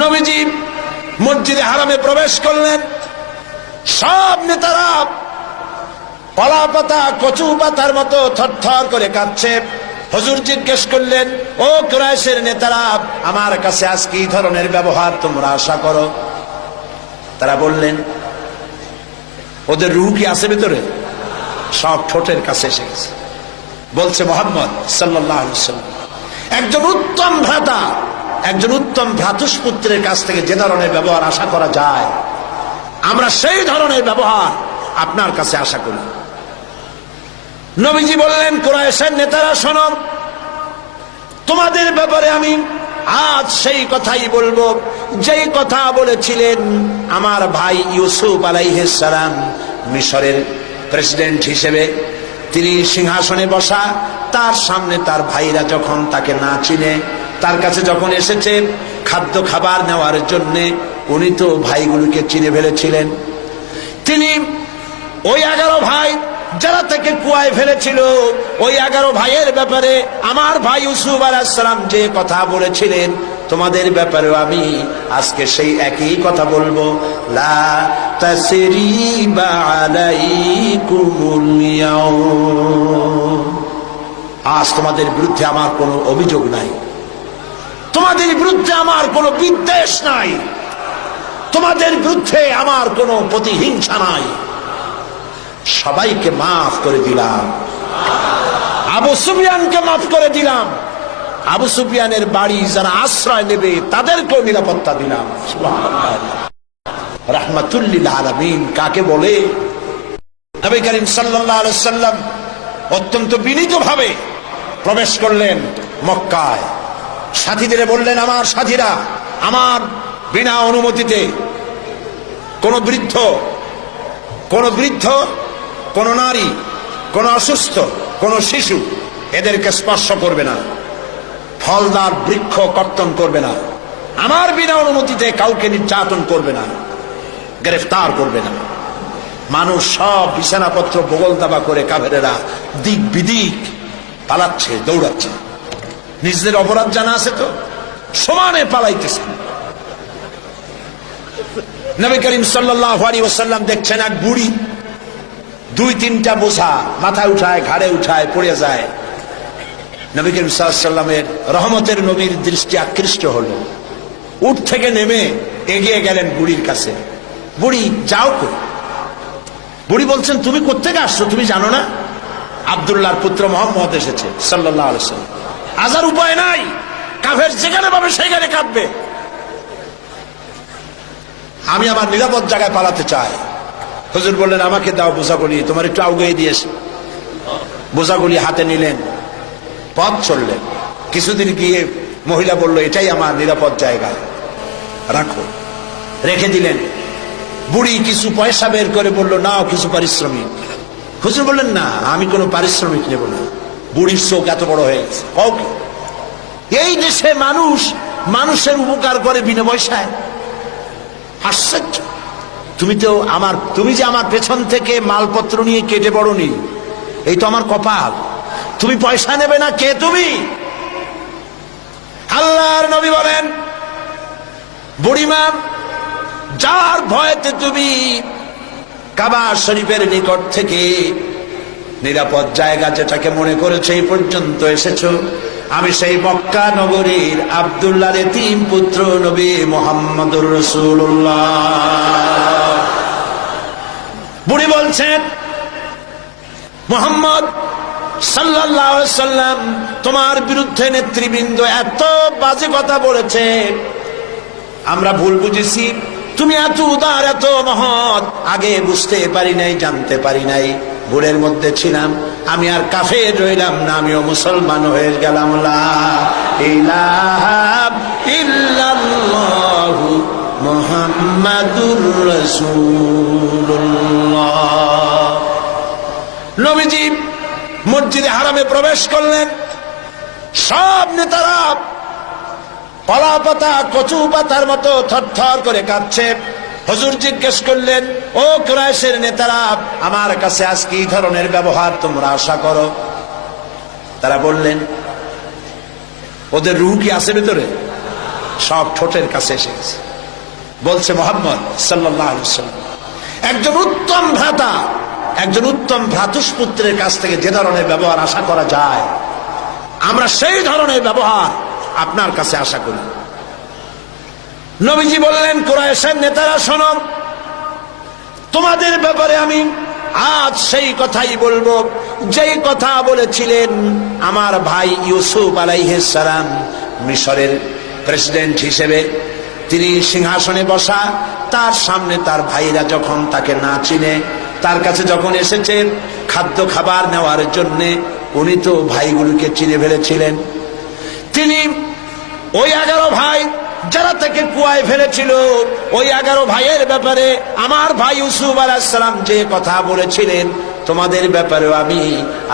নবীজি মসজিদে হারামে প্রবেশ করলেন। সব নেতারা কলা পাতা কচু পাতার মতো থরথর করে কাঁদছে। হুজুর জিজ্ঞেস করলেন, ও কুরাইশের নেতারা, আমার কাছে আজকে এই ধরনের ব্যবহার তোমরা আশা করো? তারা বললেন, ওদের রূহ কি আছে ভিতরে? সব ঠোঁটের কাছে এসে গেছে। বলছে মুহাম্মদ সাল্লাল্লাহু আলাইহি ওয়াসাল্লাম, একজন উত্তম ভ্রাতা, একজন উত্তম ভ্রাতুষ্পুত্রের কাছ থেকে যে ধরনের ব্যবহার আশা করা যায়, আমরা সেই ধরনের ব্যবহার আপনার কাছে আশা করি। নবীজি বললেন, কুরাইশের নেতারা শোনো, তোমাদের ব্যাপারে আমি আজ সেই কথাই বলবো যেই কথা বলেছিলেন আমার ভাই ইউসুফ আলাইহিস সালাম মিশরের প্রেসিডেন্ট হিসেবে। তিনি সিংহাসনে বসা, তার সামনে তার ভাইরা যখন তাকে না চিনে, তার কাছে যখন এসেছে খাদ্য খাবার নেওয়ার জন্যে, উনি তো ভাইগুলোকে চিনে ফেলেছিলেন। তিনি ওই 11 ভাই যারা তাকে কুয়ায় ফেলেছিল, ওই 11 ভাইয়ের ব্যাপারে আমার ভাই ইউসুফ আলাইহিস সালাম যে কথা বলেছিলেন, তোমাদের ব্যাপারেও আমি আজকে সেই একই কথা বলবো। লা তাসরিবা আলাইকুমুল ইয়াউম, আজ তোমাদের বিরুদ্ধে আমার কোনো অভিযোগ নাই, তোমাদের বিরুদ্ধে আমার কোনো বিদ্বেষ নাই, তোমাদের বিরুদ্ধে আমার কোনো প্রতিহিংসা নাই। সবাইকে মাফ করে দিলাম। আবু সুফিয়ানকে মাফ করে দিলাম। আবু সুফিয়ানের বাড়ি যারা আশ্রয় নেবে তাদেরকেও নিরাপত্তা দিলাম। সুবহানাল্লাহ। রাহমাতুল লিল আলামিন কাকে বলে? নবী করিম সাল্লাল্লাহু আলাইহি ওয়াসাল্লাম অত্যন্ত বিনীতভাবে প্রবেশ করলেন মক্কায়। সাথীদের বললেন, আমার সাথীরা, আমার বিনা অনুমতিতে কোন বৃদ্ধ, কোন নারী, কোন অসুস্থ, কোন শিশু এদেরকে স্পর্শ করবে না, ফলদার বৃক্ষ কর্তন করবে না, আমার বিনা অনুমতিতে কাউকে নির্যাতন করবে না, গ্রেফতার করবে না। মানুষ সব বিছানাপত্র বগল দাবা করে কাফেরেরা দিক বিদিক পালাচ্ছে, দৌড়াচ্ছে। নিজেদের অপরাধ জানা আছে তো সমানে পালাইতেছে। নবী করিম সাল্লাল্লাহু আলাইহি ওয়াসাল্লাম দেখছেন এক বুড়ি 2-3টা বোঝা মাথায় উঠায়, ঘাড়ে উঠায়, পড়ে যায়। নবী করিম সাল্লাল্লাহু আলাইহি ওয়াসাল্লামের রহমতের নবীর দৃষ্টি আকৃষ্ট হলো। উঠ থেকে নেমে এগিয়ে গেলেন বুড়ির কাছে। বুড়ি, যাও কই? বুড়ি বলছেন, তুমি কোত্থেকে আসছো? তুমি জানো না আব্দুল্লাহর পুত্র মুহাম্মদ এসেছে সাল্লাল্লাহু আলাইহি ওয়াসাল্লাম। আজার উপায় নাই, কাফের যেখানে পাবে সেখানে কাঁদবে। আমি আমার নিরাপদ জায়গায় পালাতে চাই। হুজুর বললেন, আমাকে দাও বোঝাগুলি, তোমার একটু আউগিয়ে দিয়েছে। বোঝাগুলি হাতে নিলেন, পথ চললেন। কিছুদিন গিয়ে মহিলা বলল, এটাই আমার নিরাপদ জায়গা, রাখো। রেখে দিলেন। বুড়ি কিছু পয়সা বের করে বলল, নাও কিছু পারিশ্রমিক। হুজুর বললেন, না, আমি কোনো পারিশ্রমিক নেব না। বুড়ির চোখ এত বড় হয়ে গেছে। এই দেশে মানুষ মানুষের উপকার করে বিনা পয়সায়? আশ্চর্য। তুমি যে আমার পেছন থেকে মালপত্র নিয়ে কেটে পড়নি, এই তো আমার কপাল। তুমি পয়সা নেবে না, কে তুমি? আল্লাহর নবী বলেন, বুড়িমা, যার ভয়েতে তুমি কাবা শরীফের নিকট থেকে নিরাপদ জায়গা যেটাকে মনে করেছো এই পর্যন্ত এসেছো, আমি সেই মক্কা নগরীর আব্দুল্লাহর এতিম পুত্র নবী মুহাম্মদুর রাসূলুল্লাহ। বুড়ি বলছেন, মুহাম্মদ সাল্লাল্লাহু আলাইহি ওয়াসাল্লাম তোমার বিরুদ্ধে নেতৃবৃন্দ এত বাজে কথা বলেছে, আমরা ভুল বুঝেছি। তুমি এত উদার, এত মহৎ, আগে বুঝতে পারি নাই, জানতে পারি নাই। ভুলের মধ্যে ছিলাম, আমি আর কাফের রইলাম না, আমিও মুসলমান হয়ে গেলাম। লা ইলাহা ইল্লাল্লাহু মুহাম্মাদুর রাসূলুল্লাহ। নবীজি মসজিদে হারামে প্রবেশ করলেন। সব নেতারা কলা পাতা কচু পাতার মতো থরথর করে কাঁদছে। হুজুর জিজ্ঞেস করলেন, ও কুরাইশের নেতারা, আমার কাছে আজকে এই ধরনের ব্যবহার তোমরা আশা করো? তারা বললেন, ওদের রূহ কি আছে ভিতরে? সব ঠোঁটের কাছে এসে গেছে। বলছে মুহাম্মদ সাল্লাল্লাহু আলাইহি ওয়াসাল্লাম, একজন উত্তম ভ্রাতা, একজন উত্তম ভ্রাতুষ্পুত্রের কাছ থেকে যে ধরনের ব্যবহার আশা করা যায়, আমরা সেই ধরনের ব্যবহার আপনার কাছে আশা করি। নবীজি বললেন, কুরাইশের নেতারা শোনো, তোমাদের ব্যাপারে আমি আজ সেই কথাই বলবো যেই কথা বলেছিলেন আমার ভাই ইউসুফ আলাইহিস সালাম মিশরের প্রেসিডেন্ট হিসেবে। তিনি সিংহাসনে বসা, তার সামনে তার ভাইরা যখন তাকে না চিনে, তার কাছে যখন এসেছেন খাদ্য খাবার নেওয়ার জন্য, উনি তো ভাইগুলোকে চিনে ফেলেছিলেন। তিনি ওই 11 ভাই যারা তাকে কুয়ায় ফেলেছিল, ওই 11 ভাইয়ের ব্যাপারে আমার ভাই ইউসুফ আলাইহিস সালাম যে কথা বলেছিলেন, তোমাদের ব্যাপারেও আমি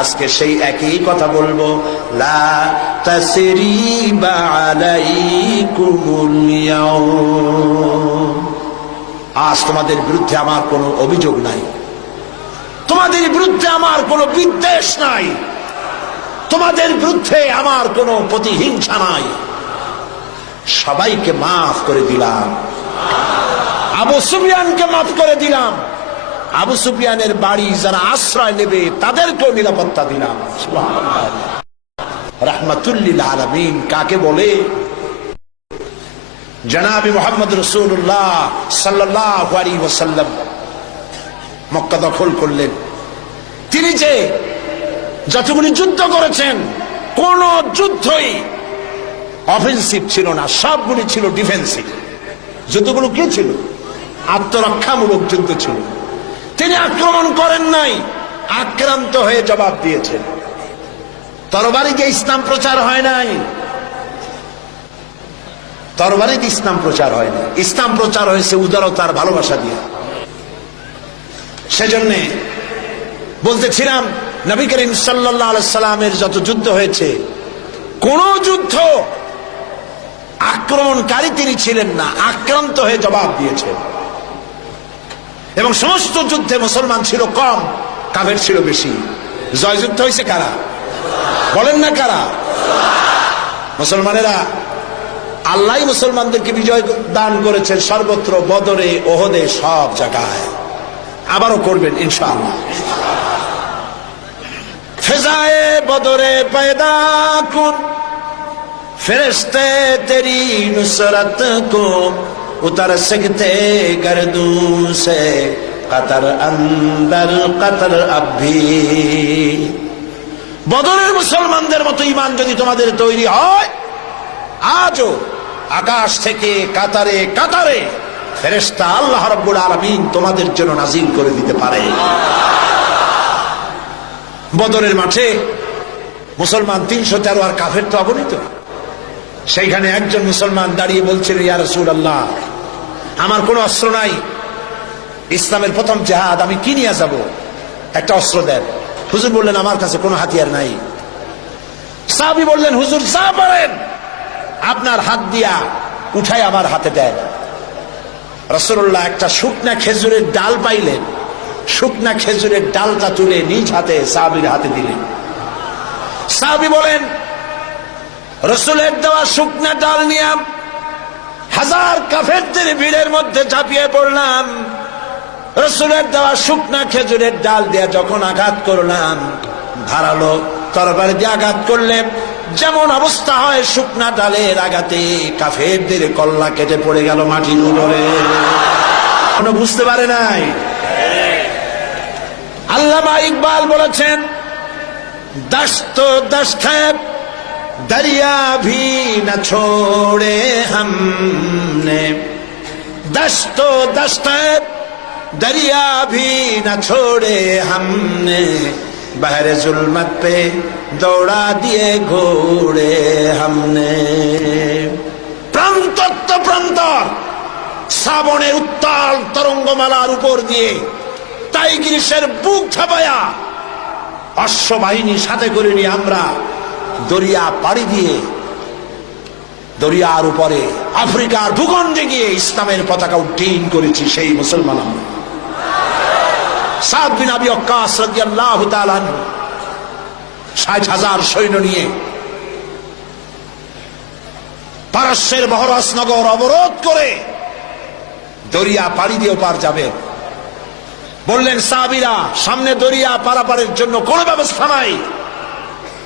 আজকে সেই একই কথা বলবো। লা তাসরিবা আলাইকুমুল ইয়াউম, আজ তোমাদের বিরুদ্ধে আমার কোনো অভিযোগ নাই, তোমাদের বিরুদ্ধে আমার কোনো বিদ্বেষ নাই, তোমাদের বিরুদ্ধে আমার কোনো প্রতিহিংসা নাই, সবাইকে মাফ করে দিলাম। আবু সুফিয়ানকে মাফ করে দিলাম, আবু সুফিয়ানের বাড়ি যারা আশ্রয় নেবে তাদেরকেও নিরাপত্তা দিলাম। সুবহানাল্লাহ। রাহমাতুল লিল আলামিন কাকে বলে? জনাবে মুহাম্মদ রাসূলুল্লাহ সাল্লাল্লাহু আলাইহি ওয়াসাল্লাম মক্কা দখল করলেন। তিনি যে যতগুলি যুদ্ধ করেছেন, কোন যুদ্ধই অফেন্সিভ ছিল না, সবগুলি ছিল ডিফেন্সিভ। যুদ্ধগুলো কি ছিল? আত্মরক্ষামূলক যুদ্ধ ছিল। তিনি আক্রমণ করেন নাই, আক্রান্ত হয়ে জবাব দিয়েছেন। তরবারি দিয়ে ইসলাম প্রচার হয় নাই, তরবারি দিয়ে ইসলাম প্রচার হয় না, ইসলাম প্রচার হয়েছে উদারতার ভালোবাসা দিয়ে। সেজন্য বলতেছিলাম, নবী করিম সাল্লাল্লাহু আলাইহি সাল্লামের যত যুদ্ধ হয়েছে, কোন যুদ্ধ আক্রমণকারী তিনি ছিলেন না, আক্রান্ত হয়ে জবাব দিয়েছেন। এবং সমস্ত যুদ্ধে মুসলমান ছিল কম, কাফের ছিল বেশি। জয়যুদ্ধ হয়েছে কারা? বলেন না কারা? মুসলমানেরা। আল্লাহ মুসলমানদেরকে বিজয় দান করেছেন সর্বত্র, বদরে, ওহদে, সব জায়গায়। আবারও করবেন ইনশাআল্লাহ। ফেজায়ে বদরে पैदा कुन फरिश्ते तेरी नुसरत को उतर सकते गर्दों से कतर अंदर कतर अब भी। বদরের মুসলমানদের মতো ঈমান যদি তোমাদের তৈরি হয়, আজও আকাশ থেকে কাতারে কাতারে ফেরেশতা আল্লাহ রাব্বুল আলামিন তোমাদের জন্য নাজিল করে দিতে পারে। বদরের মাঠে মুসলমান 313 আর কাফের তো অগণিত। সেইখানে একজন মুসলমান দাঁড়িয়ে বলছিল, ইয়া রাসূলুল্লাহ, আমার কোনো অস্ত্র নাই, ইসলামের প্রথম জিহাদ আমি কি নিয়ে যাব, একটা অস্ত্র দেন। হুজুর বললেন, আমার কাছে কোনো হাতিয়ার নাই। সাহাবী বললেন, হুজুর যা পারেন আপনার হাত দিয়া উঠাই আমার হাতে দেন। রাসূলুল্লাহ একটা শুকনা খেজুরের ডাল পাইলেন, শুকনা খেজুরের ডালটা তুলে নিজ হাতে সাহাবীর হাতে দিলেন। সাহাবী বলেন, রাসূলের দেওয়া শুকনা ডাল নিয়ে হাজার কাফেরদের ভিড়ের মধ্যে ঝাঁপিয়ে পড়লাম। রাসূলের দেওয়া শুকনা খেজুরের ডাল দিয়ে যখন আঘাত করলাম, ধারালো তরবারি দিয়ে আঘাত করলেন, যেমন অবস্থা হয় শুকনা ডালের আঘাতে কাফেরদের কল্লা কেটে পড়ে গেল মাটির উপরে। কোনো বুঝতে পারে নাই। আল্লামা ইকবাল বলেছেন, দস্ত দস্ত दरिया भी न छोड़े हमने, दस्तो दस्त दरिया भी न छोड़े हमने, बहरे जुल्मत पे दौड़ा दिए घोड़े हमने। প্রান্তত্ব প্রান্তর শ্রাবণের উত্তাল তরঙ্গমালার উপর দিয়ে টাইগ্রিসের বুক ছাপায়া অশ্ববাহিনী সাথে করে নিয়ে আমরা দরিয়া পাড়ি দিয়ে দরিয়ার উপরে আফ্রিকার ভূখণ্ডে গিয়ে ইসলামের পতাকা উড্ডীন করেছি। সেই মুসলমান আমরা। সাদ বিন আবি ওয়াক্কাস রাদিয়াল্লাহু তাআলা 60,000 সৈন্য নিয়ে পারস্যের বহরাস নগর অবরোধ করে দরিয়া পাড়ি দিয়ে পার যাবে। বললেন সাহাবীরা, সামনে দরিয়া পারাপারের জন্য কোনো ব্যবস্থা নাই,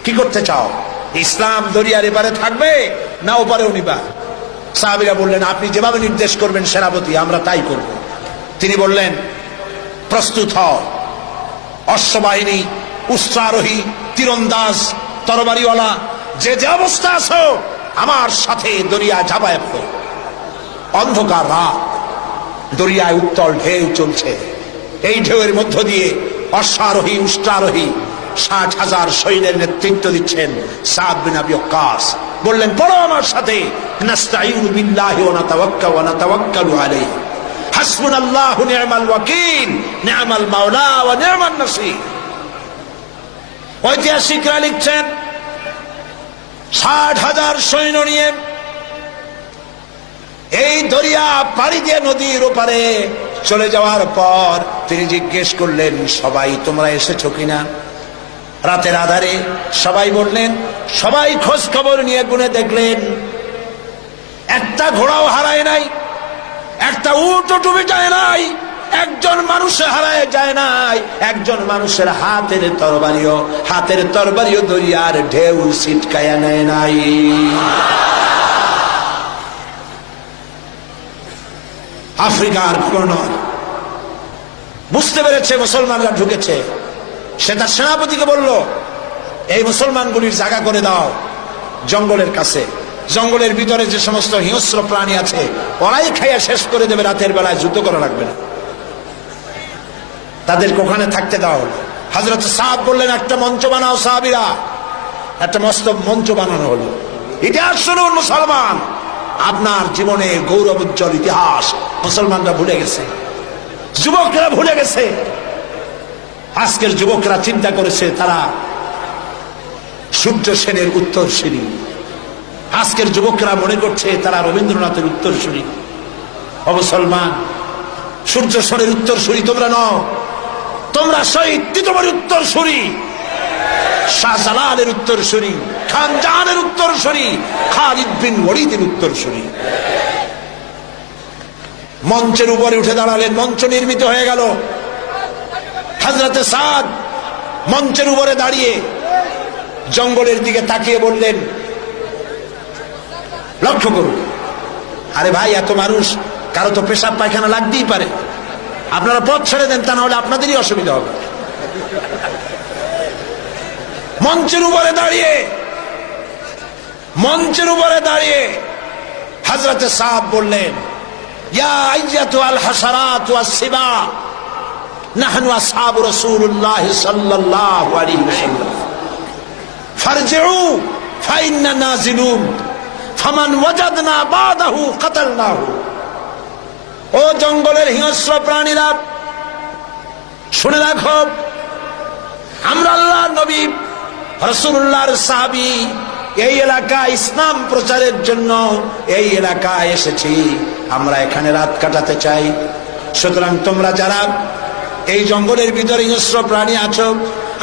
কি করতে চাও? ইসলাম দরিয়ার এপারে থাকবে না ওপারেও নিবা? সাহাবীরা বললেন, আপনি যেভাবে নির্দেশ করবেন সেনাপতি, আমরা তাই করব। তিনি বললেন, প্রস্তুত হও, অশ্ববাহিনী, উস্ত্রারোহী, তীরন্দাজ, তরবারিওয়ালা, যে যে অবস্থা আছো আমার সাথে দরিয়া ঝাঁপায় পড়ো। অন্ধকার রাত, দরিয়ায় উত্তল ঢেউ চলছে। এই ঢেউয়ের মধ্য দিয়ে অশ্বারোহী, উষ্ট্রারোহী 60,000 সৈন্যের নেতৃত্ব দিচ্ছেন সাদ বিন আবি ওয়াক্কাস। বললেন, পড়ো আমার সাথে, নাস্তাঈনু বিল্লাহি ওয়া নাতাওয়াক্কালু আলাইহি, হাসবুনাল্লাহু নি'মাল ওয়াকিল, নি'মাল মাওলা ওয়া নি'মান নাসীর। ঐতিহাসিকরা লিখছেন, 60,000 সৈন্য নিয়ে এই দরিয়া পাড়ি দিয়ে নদীর ওপারে চলে যাওয়ার পর তিনি জিজ্ঞেস করলেন, সবাই তোমরা এসেছো কিনা? রাতের আধারে সবাই বললেন, সবাই খোঁজ খবর নিয়ে গুনে দেখলেন একটা ঘোড়াও হারায় নাই, একটা উটও ডুবে যায় নাই, একজন মানুষ হারায় যায় নাই, একজন মানুষের হাতের তরবারিও দরিয়ার ঢেউ ছিটকায়া নেয় নাই। আফ্রিকার গভর্নর বুঝতে পেরেছে মুসলমানরা ঢুকেছে। সে তার সেনাপতিকে বলল, এই মুসলমানগুলির জায়গা করে দাও জঙ্গলের কাছে। জঙ্গলের ভিতরে যে সমস্ত হিংস্র প্রাণী আছে ওরাই খাইয়া শেষ করে দেবে, রাতের বেলায় যুদ্ধ করা লাগবে না, তাদেরকে ওখানে থাকতে দাও। হযরত সাদ বললেন, একটা মঞ্চ বানাও সাহাবীরা। একটা মস্ত মঞ্চ বানানো হলো। ইতিহাস শুনুন মুসলমান, আপনার জীবনে গৌরব উজ্জ্বল ইতিহাস মুসলমানরা ভুলে গেছে, যুবকরা ভুলে গেছে। আজকের যুবকরা চিন্তা করেছে তারা সূর্য সেনের উত্তরসূরি। আজকের যুবকরা মনে করছে তারা রবীন্দ্রনাথের উত্তরসূরি। ও মুসলমান, সূর্য সেনের উত্তরসূরি তোমরা নও, তোমরা শহীদ তীতমণির উত্তরসূরি, শাহজালালের উত্তরসূরি, খান জাহানের উত্তরসূরি, খালিদ বিন ওয়ালিদের উত্তরসূরি। মঞ্চের উপরে উঠে দাঁড়ালেন, মঞ্চ নির্মিত হয়ে গেল। হযরতে সাদ মঞ্চের উপরে দাঁড়িয়ে জঙ্গলের দিকে তাকিয়ে বললেন, লক্ষ্য করুন, আরে ভাই, এত মানুষ, কারো তো পেশাব পায়খানা লাগতেই পারে, আপনারা পথ ছেড়ে দেন, তা না হলে আপনাদেরই অসুবিধা হবে। মঞ্চের উপরে দাঁড়িয়ে হযরতে সাদ বললেন, ইয়া আইয়াতুল হাসারাত ওয়াস সিবা, নাহনু আসহাবু রাসূলুল্লাহ সাল্লাল্লাহু আলাইহি ওয়াসাল্লাম, ফারজিউ ফাইন্না নাজিলুন, ফামান ওয়াজাদনা বাদাহু কাতালনাহু। ও জঙ্গলের হিংস্র প্রাণীরা, শুনে রাখো, আমরা আল্লাহর নবী রাসূলুল্লাহর সাহাবী, এই এলাকায় ইসলাম প্রচারের জন্য এই এলাকায় এসেছি, আমরা এখানে রাত কাটাতে চাই। সুতরাং তোমরা যারা এই জঙ্গলের ভিতরে হিংস্র প্রাণী আছো,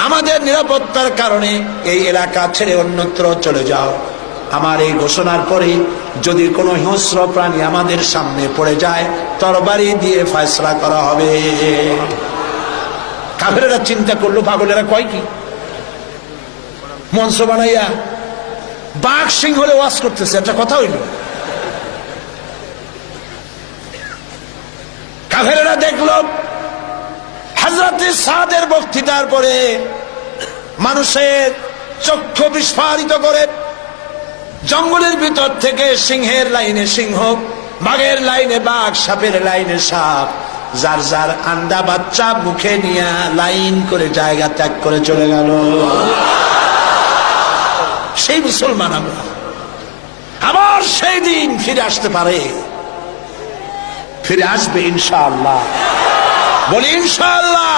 আমাদের নিরাপত্তার কারণে এই এলাকা ছেড়ে অন্যত্র চলে যাও। আমার এই ঘোষণার পরে যদি কোনো হিংস্র প্রাণী আমাদের সামনে পড়ে যায়, তরবারি দিয়ে ফয়সালা করা হবে। কাফেরেরা চিন্তা করলো, পাগলেরা কয় কি, মঞ্চ বানাইয়া বাঘ সিংহ হলে ওয়াজ করতেছে, একটা কথা হইল। কাফেরেরা দেখলো হযরত সাদের বক্তৃতার পরে মানুষের চক্ষু বিস্ফারিত করে জঙ্গলের ভিতর থেকে সিংহের লাইনে সিংহ, বাঘের লাইনে বাঘ, সাপের লাইনে সাপ, যার যার আন্ডা বাচ্চা মুখে নিয়ে লাইন করে জায়গা ত্যাগ করে চলে গেল। সেই মুসলমান আমরা, আবার সেই দিন ফিরে আসতে পারে, ফিরে আসবে ইনশাআল্লাহ। বলি ইনশাআল্লাহ।